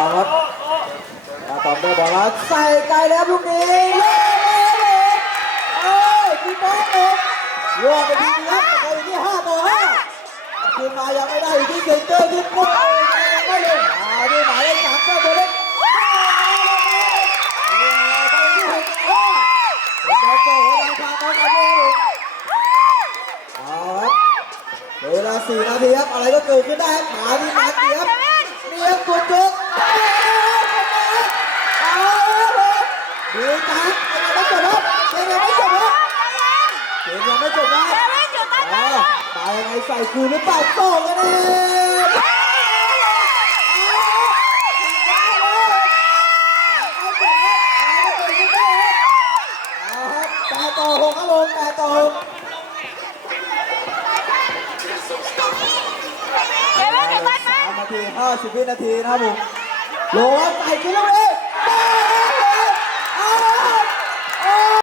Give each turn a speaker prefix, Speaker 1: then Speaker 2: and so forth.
Speaker 1: ตอครับมาต่อได้บอลแล้วใส่ไกลแล้วลูกนี้โยกเลยเอ้ยพี่โป๊ะเองโยกไปทีนี้ครับเราอยู่ที่ห้าต่อห้าคืนมายังไม่ได้อยู่ที่เซนเตอร์ที่ปุ๊บไม่ลงมาที่หมายเลขสามเจ้าตัวเล็กไปที่หกห้าเป็นแท็กโต้หัวทางทางน้องกันเลยเอาครับเวลาสี่นาทีครับอะไรก็เกิดขึ้นได้ครับหมาที่มาเสียบ เลยดูจัดยังไม่จบครับยังไม่จบครับเกมยังไม่จบนะเอาตายยังไงใส่คืนหรือเปล่าโต้กันเองแปดต่อหกครับผมแปดต่อหกสามนาทีห้าสิบวินาทีนะครับผมโหลใส่ขึ้นแล้วเอง